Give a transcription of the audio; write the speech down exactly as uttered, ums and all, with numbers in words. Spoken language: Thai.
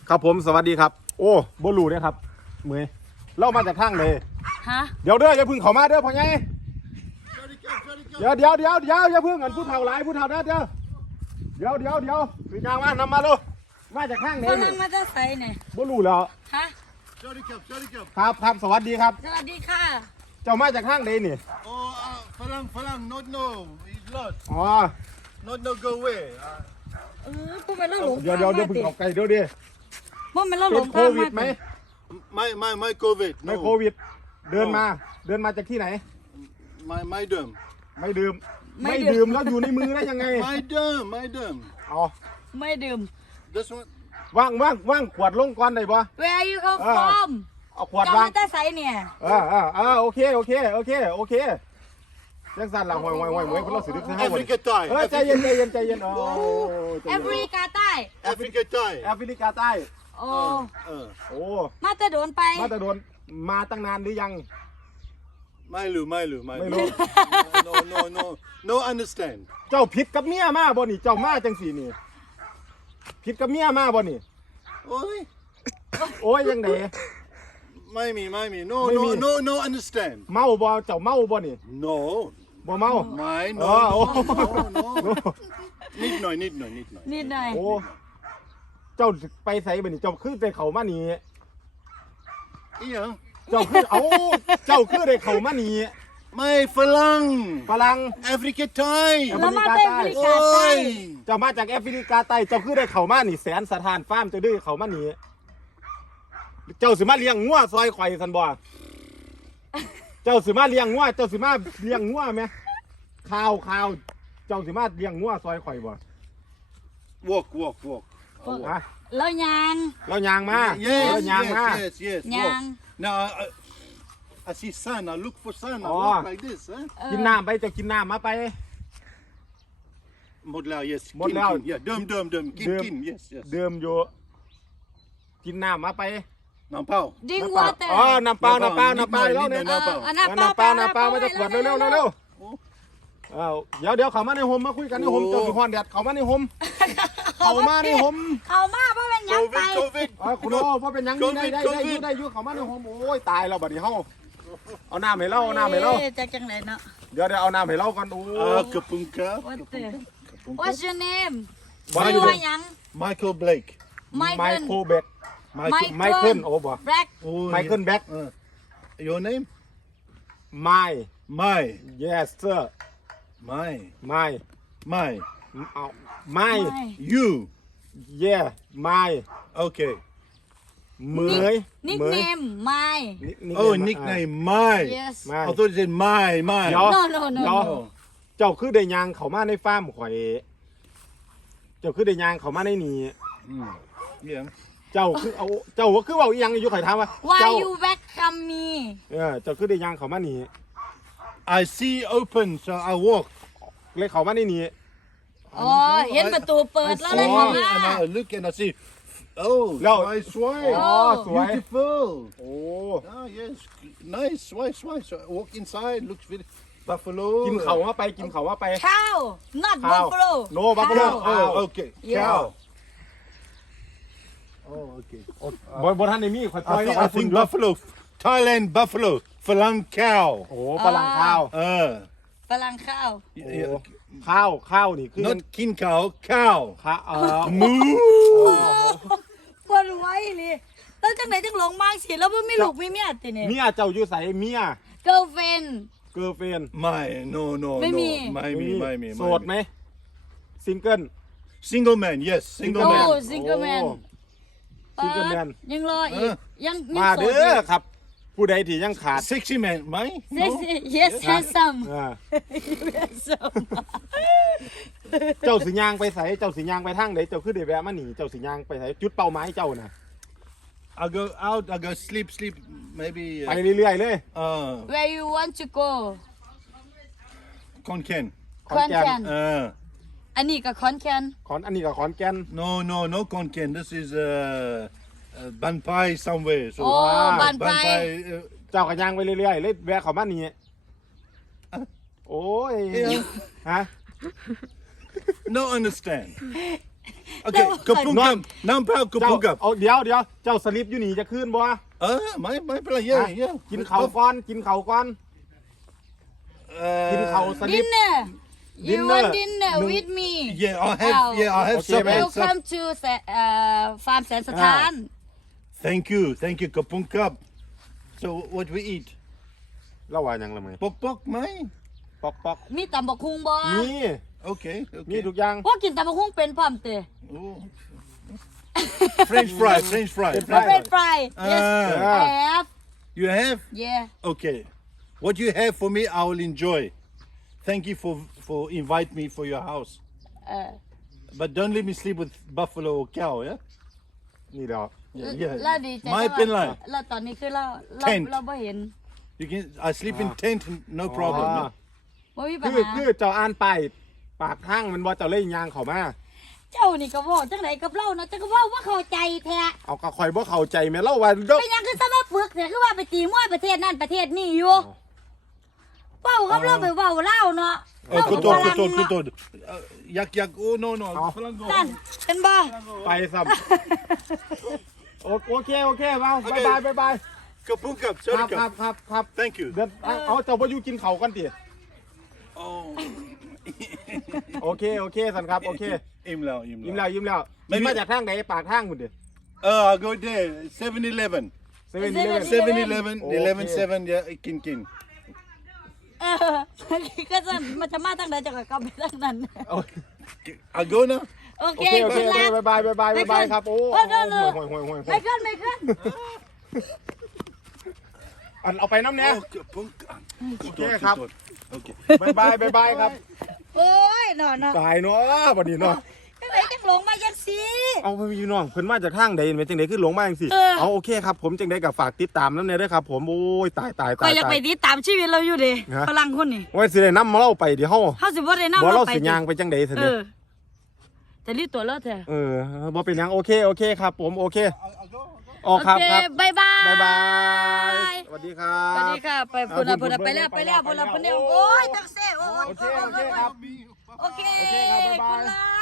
ครับผมสวัสดีครับโอ้บ่รู้เด้ครับเมยเล่ามาจากทางเลยฮะเดี๋ยวเด้ออย่าพึ่งเข้ามาเด้อพ่อใหญ่เดี๋ยวเดี๋ยวเดี๋ยวเดี๋ยวอย่าพึ่งกันผู้เฒ่าหลายผู้เฒ่าเด้อเดี๋ยวเดี๋ยวเดี๋ยวเดี๋ยวคือยางมานำมาเร็วมาจากทางไหนฝรั่นี่งมาจะใส่เนี่ยบ่รู้แล้วฮะครับครับสวัสดีครับสวัสดีค่ะเจ้ามาจากทางไหนนี่ Oh, uh, Falang, Falang, not no. He's lost. อ๋อ Not no, go away. Uh, เออพวกมันเล่าหลงเดี๋ยวเดี๋ยวเดี๋ยวพึ่งเข้าไกลเดี๋ยวดิพวกมันเล่าหลเป็นงโควิดไหม my, my, my COVID. ไม่ No. โควิดเดินมาเดินมาจากที่ไหน My, my derm. ไม่ดื่มไม่ดื่มแล้วอยู่ในมือได้ยังไง My derm, my derm. อ๋อไม่ดื่ม This one. ว่างว่างว่างขวดลงก่อนได้ปะ Where you come อ่า from เอาขวดจะวามาง จะใส่เนี่ยเออเออเออโอเคโอเคโอเคโอเคยังสั่นหลังหวยหวยหวยหวยเพราะเราสืบให้หมด Africa Thai. เออใจเย็นใจเย็นใจเย็นอ๋อแอฟริกาใต้ Africa Thai. แอฟริกาใต้โอ้ Uh, โอ้มาจะโดนไปมาแต่โดนมาตั้งนานหรือยัง Mailu, Mailu, ไม่ Mailu. รู้ No, no, no. No understand. เจ้าผิดกับเมียมาบ่นี่เจ้ามาจังสีนี่ผิดกับเมียมาบ่นี่ Oi. โอ้ยยังไง Mimi, Mimi. No, Mimi. no, no, no understand. เมาบ่เจ้าเมาบ่นี่ No. บ่เมา My, no, Oh, no, oh. no, no. Need no, need no, need no. นิดหน่อยโอ้เจ้าไปใส่บ่นี่เจ้าคือได้เข้ามานี่ Yeah. เจ้าคือเอาเจ้าคือได้เข้ามานี่ My Falang. ฝรั่ง Africa Thai. แล้วมาเต้นแอฟริกาใต้ Oi. เจ้ามาจากแอฟริกาใต้เจ้าคือได้เข้ามานี่แสนสถานฟาร์มเจ้าได้เข้ามานี่เจ้าสิมาเลี้ยงงัวซอยข่อยสันบ่เจ้าสิมาเลี้ยงงัวเจ้าสิมาเลี้ยงงัวไหมข้าวข้าวเจ้าสิมาเลี้ยงงัวซอยข่อยบ่ Walk, walk, walk. I'll walk. ฮะแล้วยางเรายางมา Yes, เรายางมา yes, yes, yes. Yang. Walk. Now, I, I, I see sun. I look for sun. I Oh. walk like this. Huh? กินน้ำไปเจ้ากินน้ำมาไป Modlau, yes. Một Kin, lèo. kin. Yeah, dum, dum, dum. Kin, Dum. kin. Yes, yes. เดิมอยู่กินน้ำมาไป Now, pow. ดิ้งน้ำวอเปล่าเตอร์อ๋อน้ำเปล่าน้ำเปล่า Nick น้ำเปล่า Noy, แล้ว Nick เนี่ย Noy, เออ pow. เอาน้ำเปล่าน้ำเปล่าน้ำเปล่ามาจะขวดเร็วเร็วเร็วเร็ว Oh. เอาเดี๋ยวเดี๋ยวเข้ามาในโฮมมาคุยกันในโฮมโอ้เจ้าสิพรแดดเข้ามาในโฮมเข้ามาในโฮมเขามาเพราะเป็นยังไป COVID, COVID. อ๋อคุณโอ้พ่อเป็นหยังนี่ได้ได้ได้อยุได้อยุเข้ามาในโฮมโอ้ยตายเราบัดนี้เฮาเอาน้ำให้เราเอาน้ำให้เราอ๊ะจากจังไรเนาะเดี๋ยวเดี๋ยวเอาน้ำให้เราก่อนโอ้ Ah, kapunka. What the Kapunka. What's your name ว่าชื่อยู่อว่าหยัง Michael Blake. ไมไมเคิลโครเบก Michael. ไมเคิลโอ้บ่แบล็ก Oh, Michael yeah. Black. Uh, your name? ไม My. yes sir My. ไม My. เอาไม You. yeah ไม Okay. เหมยนิกเหมเนยมไมนิก Oh, เนม nickname. My. yes My I thought you said my, my. เดี๋ยว no no no เดี๋ยว Oh. เจ้าคือได้ยางเขามาในฟาร์มข่อย เจ้าคือได้ยางเขามาในนี่ Mm. Yeah. เจ้าคือเอาเจ้าว่าคือเว่าอีหยังอยู่ข่อยถามว่า why เจ้า you welcome me เออเจ้าคือได้ยางเขามานี่ I see open, so I walk. เลยเขามาในนี่อ๋อเห็นประตูเปิด I แล้ว see เลย it เข้า and มา I look and I see. Oh, No. nice swai. อ๋อสวย Beautiful. โอ้ Oh yes, nice swai swai. So I walk inside. Looks very buffalo. กินเขามาไปกินเขามาไปข้าว not ข้าว buffalo No buffalo ข้าว Oh, okay. Yeah. Cow. Oh, okay. บนบนท่านในมีข่อยปล่อย I, ให้ th- เอา I คุณ think ดู buffalo, Thailand buffalo, Falang cow. โอ้ฝรั่งข้าว Uh, ฝรั่งข้าว y- โอ้ y- ข้าวข้าวนี่คือ not kin cow, cow. ข้าวเออ Moo. ปวดไว้เลยแล้วจังไหนจังหลงมากสิแล้วมันไม่ลูกไม่เมียติเนี่ยเมียเจ้าอยู่ใส่เมีย girlfriend เกิร์ลเฟน My, no, no, ไม่มี no. My, me, my, me, โส my ด me. ไหมซิงเกิล Single man, yes, single โอ้ man. ซิงเกิลแมน Single man ยังรออีก ยังยังมาโสเด้ดอยู่อครับ ผู้ใดที่ยังขาด Sexy man, my? No? Sexy yes handsome อ่า handsome เจ้าสิยางไปใส่เจ้าสิยางไปทางไหนเจ้าคือได้แวะมาหนีเจ้าสิยางไปใส่จุดเป้าหมายเจ้าน่ะ I'll go out, I'll go sleep, sleep, maybe. ไป Uh, เรื่อยๆเลย uh, where you want to go Konkan. ขอนแก่นขอนแก่น Uh, อันนี้กับคอนแคนขอนอันนี้กับขอนแก่น no, no, no Konkan. This is uh, uh, Banpai somewhere. So, โอ้บ้านไป Banpai. Uh, เจ้าก็ยางไปเรื่อยๆเลยแวะเขามาหนีโอ้ย Yeah. ฮะ no understand. Okay, Kapungam. Now, pal, เจ้า Kapungam. เอาเดี๋ยวเดี๋ยวเจ้าสลิปอยู่นี่จะขึ้นบ่ Uh, my, my, pal, yeah, yeah. กินข้าวก่อนกินข้าวก่อน กินข้าว Uh, สลิป dinner you Dinner. want dinner No. with me yeah, I have, yeah, I have Okay, some. man. some- welcome to เอ่อฟาร์มแสนสถาน Thank you, thank you, Kapungam. So, what we eat? เล่าว่าหยังละมึง Pok pok, my. ปอกปอกมีตำบักหุ่งบ่มี Okay, มี okay. ทุกอย่างพวกกินตำบักหุ่งเป็นพร้อมเตะ Oh. French fry, French fry. French no fry. red fry yes Ah. I have You have? yeah Okay. What you have for me, I will enjoy. Thank you for for invite me for your house. เออ But don't let me sleep with buffalo or cow, yeah? นี่เดี๋ยว Yeah. เราดีใจ My pen ว่า line. เราตอนนี้คือเราเรา Tent. เราบ่เห็น You can. I sleep in tent, no problem. อ๋อ yeah? บ่มีปัญคือหาคือเจ้าอ่านไปายปากข้างมันบ่เจ้าเลยยางเข้ามาเจ้านี่ก็เว้าจังไดกับเราเนาะจังก็เว้าว่าเข้าใจแท้เอาก็คอยบ่เข้าใจแม่เล่าว่าเด้อเป็นหยังคือซะมาปึกเนี่ยคือว่าไปตีมวยประเทศนั่นประเทศนี่อยู่เว้ากับเราไปเว้าเล่าเนาะ Oh, good on, good on, good on. Uh, yak yak. Oh no no. Oh. Falango. นั่นเป็นบ่ไปซ้ำโอโอเคโอเคเว้าบายบายบายบาย Kapungam, ครับ sorry, ครับ Kap. ครับครับ Thank you. เดี๋ยวเอาเอาเจ้าบ่อยู่กินข้าวกันติ Oh. โอเคโอเคสันครับโอเค Imla, ยิ้ม imla. แล้วยิ้มแล้วไม่ยิ้มมีมาจากทางไหนปากทางคุณดิ Uh, I'll go there. Seven Eleven. เซเว่นอีเลฟเว่น Seven Eleven. Okay. Eleven Seven. Yeah, kin kin. เออก็จะมันจะมาทางไหนจะก็กลับไปทางนั้น I'll go now. โอโอเคเคโอเคคุณโอเครักบายบายบายบายบายบายครับโอ้เออเออเออห่วยห่วยห่วยห่วยไม่ขึ้นไม่ขึ้นอันเอาไปน้ำเนี้ย Oh, Kapungam. Good Okay, on, Kap. good on. Okay. บายบายบายบายครับโอ้ยนอนเนาะตายเนาะวันนี้เนาะจังไหนจังหลงมาจังสิเอาพี่น้องเพิ่นมาจากทางใดเป็นจังไดขึ้นหลงมาจังสิเออเอาโอเคครับผมจังไดกับฝากติดตามน้ำเนี่ยด้วยครับผมโอ้ยตายตายก็ตายอยากตาไปยติดตามชีวิตเราอยู่เด้ฮะพลังคนนี่ว่าสิได้นำมาเล่าไปเดี๋ยวเฮาเฮาสิบ่ได้นำบ่เราเล่าไปสิยางไปจังไดซั่นเอเด้อแต่รีบตัวเราแท้เออบ่เป็นหยังโอเคโอเคครับ ผมโอเค I'll go. อ๋อครับโอเคครับบ๊ายบายบ๊ายบายสวัสดีครัสวัสบดีค่ะไปพุ่นน่ะพุ่นน่ะไปแล้วไปแล้วพุ่นน่ะพุ่นน่ะโอ้ยทักซี่โอ้ยโอเคโอเคครับโอเคโอเคครับบ๊ายบายคุณลา